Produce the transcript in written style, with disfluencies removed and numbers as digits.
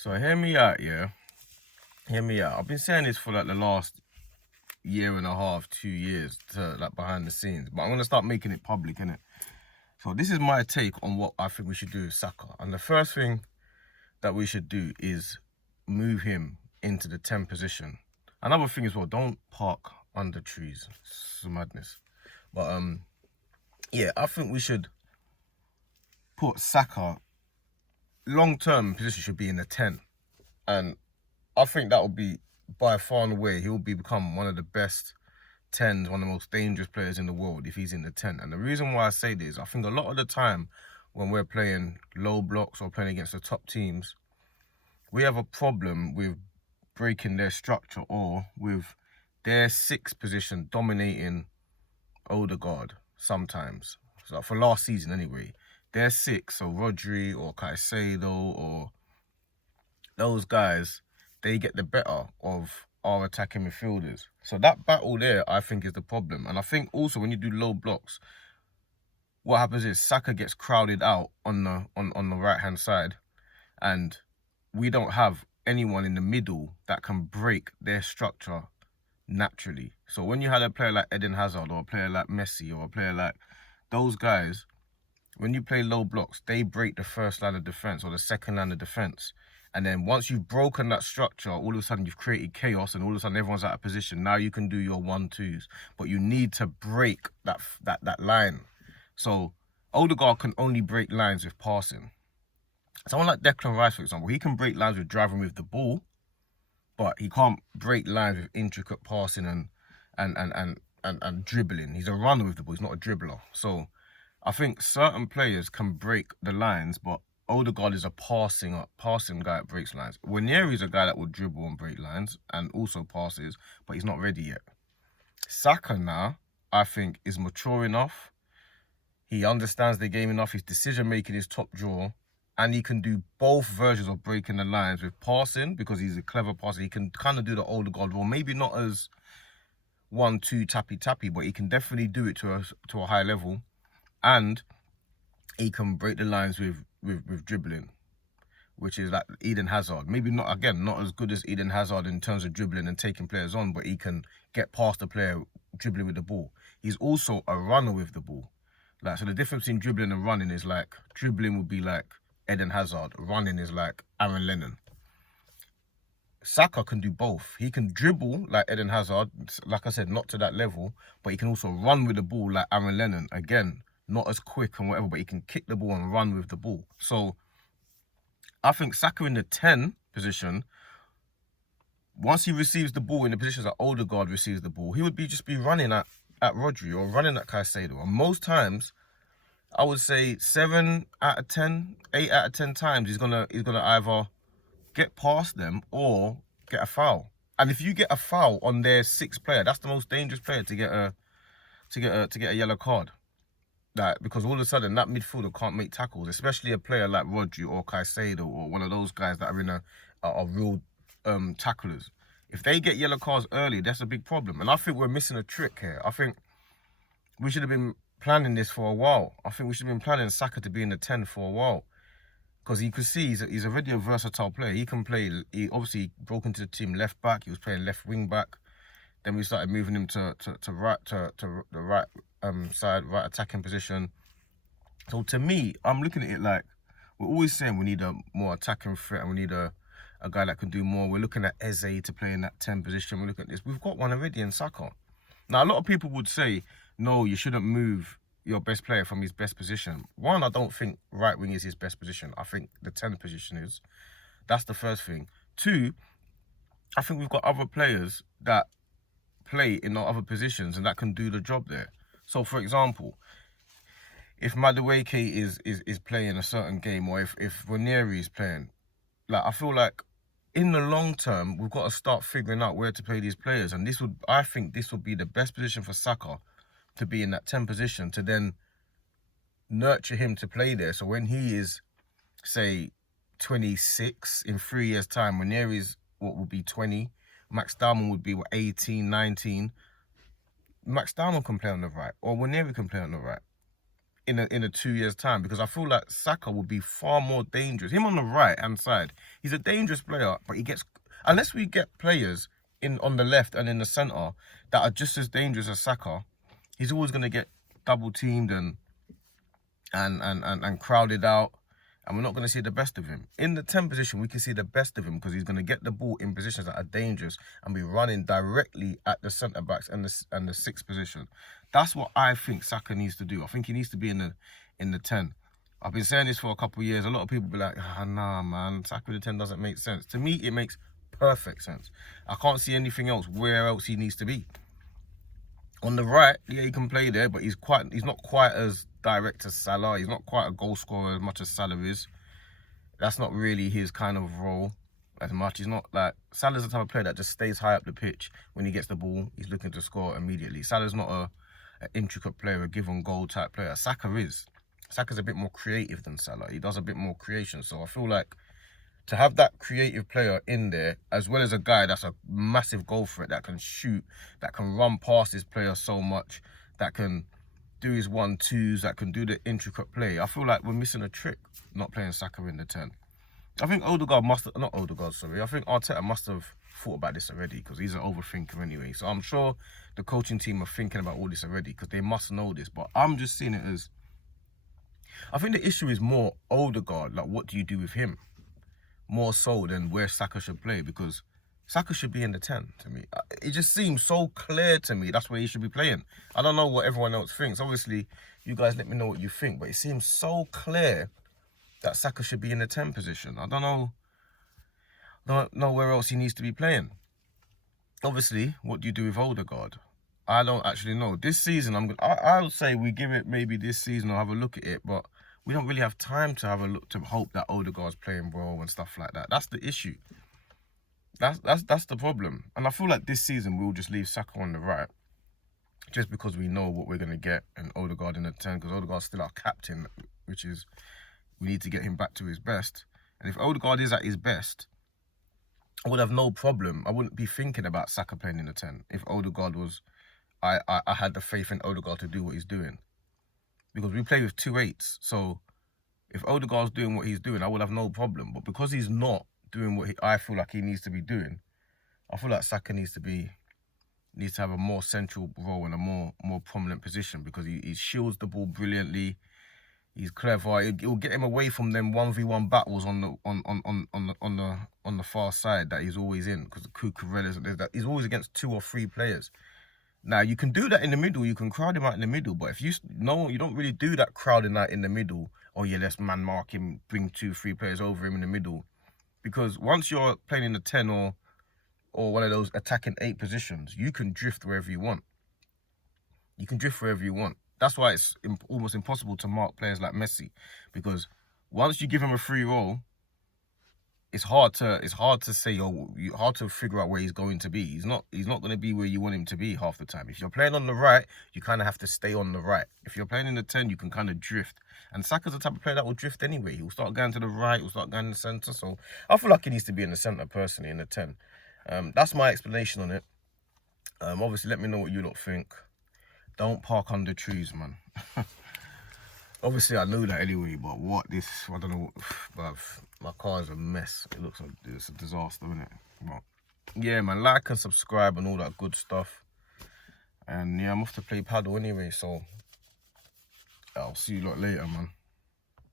So hear me out, yeah? Hear me out. I've been saying this for like the last year and a half, 2 years, to like behind the scenes. But I'm gonna start making it public, innit? So this is my take on what I think we should do with Saka. And the first thing that we should do is move him into the 10 position. Another thing as well, don't park under trees. It's madness. But yeah, I think we should put Saka long-term position should be in the 10. And I think that will be by far and away, he'll become one of the best 10s, one of the most dangerous players in the world if he's in the 10. And the reason why I say this, I think a lot of the time when we're playing low blocks or playing against the top teams, we have a problem with breaking their structure or with their 6 position dominating Odegaard sometimes. So for last season anyway, their 6, so Rodri or Caicedo or those guys, they get the better of our attacking midfielders. So that battle there, I think, is the problem. And I think also when you do low blocks, what happens is Saka gets crowded out on the right-hand side, and we don't have anyone in the middle that can break their structure naturally. So when you had a player like Eden Hazard or a player like Messi or a player like those guys, when you play low blocks, they break the first line of defense or the second line of defense. And then once you've broken that structure, all of a sudden you've created chaos and all of a sudden everyone's out of position. Now you can do your 1-2s, but you need to break that line. So Odegaard can only break lines with passing. Someone like Declan Rice, for example, he can break lines with driving with the ball, but he can't break lines with intricate passing and dribbling. He's a runner with the ball, he's not a dribbler. So I think certain players can break the lines, but Odegaard is a passing guy that breaks lines. Waneri's a guy that will dribble and break lines and also passes, but he's not ready yet. Saka now, I think, is mature enough. He understands the game enough. His decision-making is top drawer. And he can do both versions of breaking the lines with passing because he's a clever passer. He can kind of do the Odegaard role. Maybe not as 1-2 tappy, but he can definitely do it to a high level. And he can break the lines with dribbling, which is like Eden Hazard. Maybe not, again, not as good as Eden Hazard in terms of dribbling and taking players on, but he can get past the player dribbling with the ball. He's also a runner with the ball. Like, so the difference between dribbling and running is like, dribbling would be like Eden Hazard, running is like Aaron Lennon. Saka can do both. He can dribble like Eden Hazard, like I said, not to that level, but he can also run with the ball like Aaron Lennon. Again, not as quick and whatever, but he can kick the ball and run with the ball. So I think Saka in the 10 position, once he receives the ball in the positions that Odegaard receives the ball, he would just be running at Rodri or running at Caicedo. And most times, I would say 7 out of 10, 8 out of 10 times, he's gonna either get past them or get a foul. And if you get a foul on their 6th player, that's the most dangerous player to get a yellow card. Like, because all of a sudden that midfielder can't make tackles, especially a player like Rodri or Caicedo or one of those guys that are real tacklers. If they get yellow cards early, that's a big problem. And I think we're missing a trick here. I think we should have been planning this for a while. I think we should have been planning Saka to be in the 10 for a while. Because you could see he's already a versatile player. He can play, he obviously broke into the team left back. He was playing left wing back. Then we started moving him to the right side, right attacking position. So to me, I'm looking at it like, we're always saying we need a more attacking threat and we need a guy that can do more. We're looking at Eze to play in that 10 position. We're looking at this. We've got one already in Saka. Now, a lot of people would say, no, you shouldn't move your best player from his best position. One, I don't think right wing is his best position. I think the 10 position is. That's the first thing. 2, I think we've got other players that play in our other positions and that can do the job there. So, for example, if Madueke is playing a certain game, or if Waneri is playing, like, I feel like in the long term, we've got to start figuring out where to play these players. And I think this would be the best position for Saka to be in that 10 position, to then nurture him to play there. So when he is, say, 26 in 3 years' time, Waneri's what would be 20, Max Diamond would be, 18, 19. Max Diamond can play on the right, or Waneri can play on the right. in a 2 years time, because I feel like Saka would be far more dangerous. Him on the right hand side, he's a dangerous player, but he gets, unless we get players in on the left and in the centre that are just as dangerous as Saka, he's always going to get double teamed and crowded out, and we're not going to see the best of him. In the 10 position, we can see the best of him because he's going to get the ball in positions that are dangerous and be running directly at the centre backs and the 6th position. That's what I think Saka needs to do. I think he needs to be in the 10. I've been saying this for a couple of years. A lot of people be like, nah, man, Saka in the 10 doesn't make sense. To me, it makes perfect sense. I can't see anything else where else he needs to be. On the right, yeah, he can play there, but he's not quite as direct as Salah. He's not quite a goal scorer as much as Salah is. That's not really his kind of role as much. He's not like, Salah's the type of player that just stays high up the pitch. When he gets the ball, he's looking to score immediately. Salah's not an intricate player, a given goal type player. Saka is. Saka's a bit more creative than Salah. He does a bit more creation. So I feel like to have that creative player in there, as well as a guy that's a massive goal threat, that can shoot, that can run past his player so much, that can do his 1-2s, that can do the intricate play. I feel like we're missing a trick not playing Saka in the 10. I think Odegaard must have, not Odegaard, sorry. I think Arteta must have thought about this already, because he's an overthinker anyway. So I'm sure the coaching team are thinking about all this already, because they must know this. But I'm just seeing it as, I think the issue is more Odegaard, like what do you do with him? More so than where Saka should play, because Saka should be in the 10 to me. It just seems so clear to me that's where he should be playing. I don't know what everyone else thinks. Obviously, you guys let me know what you think, but it seems so clear that Saka should be in the 10 position. I don't know where else he needs to be playing. Obviously, what do you do with Odegaard? I don't actually know. This season, I would say we give it maybe this season, I'll have a look at it, but we don't really have time to have a look, to hope that Odegaard's playing well and stuff like that. That's the issue. That's the problem. And I feel like this season we'll just leave Saka on the right, just because we know what we're going to get, and Odegaard in the 10, because Odegaard's still our captain, which is, we need to get him back to his best. And if Odegaard is at his best, I would have no problem. I wouldn't be thinking about Saka playing in the 10 if Odegaard was, I had the faith in Odegaard to do what he's doing. Because we play with 2 8s. So if Odegaard's doing what he's doing, I would have no problem. But because he's not doing what I feel like he needs to be doing, I feel like Saka needs to have a more central role and a more prominent position, because he shields the ball brilliantly. He's clever. It will get him away from them 1v1 battles on the far side that he's always in, because the Cucurella's, he's always against 2 or 3 players. Now, you can do that in the middle. You can crowd him out in the middle. But if you don't really do that crowding out in the middle. Oh, yeah, let's man mark him, bring 2, 3 players over him in the middle. Because once you're playing in the 10 or one of those attacking 8 positions, you can drift wherever you want. You can drift wherever you want. That's why it's almost impossible to mark players like Messi. Because once you give him a free role, it's hard to say, hard to figure out where he's going to be. He's not going to be where you want him to be half the time. If you're playing on the right, you kind of have to stay on the right. If you're playing in the 10, you can kind of drift. And Saka's the type of player that will drift anyway. He'll start going to the right, he'll start going in the centre. So I feel like he needs to be in the centre personally, in the 10. That's my explanation on it. Obviously, let me know what you lot think. Don't park under trees, man. Obviously, I know that anyway, but I don't know, bruv. My car is a mess. It looks like it's a disaster, isn't it? But yeah, man, like and subscribe and all that good stuff. And yeah, I'm off to play paddle anyway, so I'll see you lot later, man.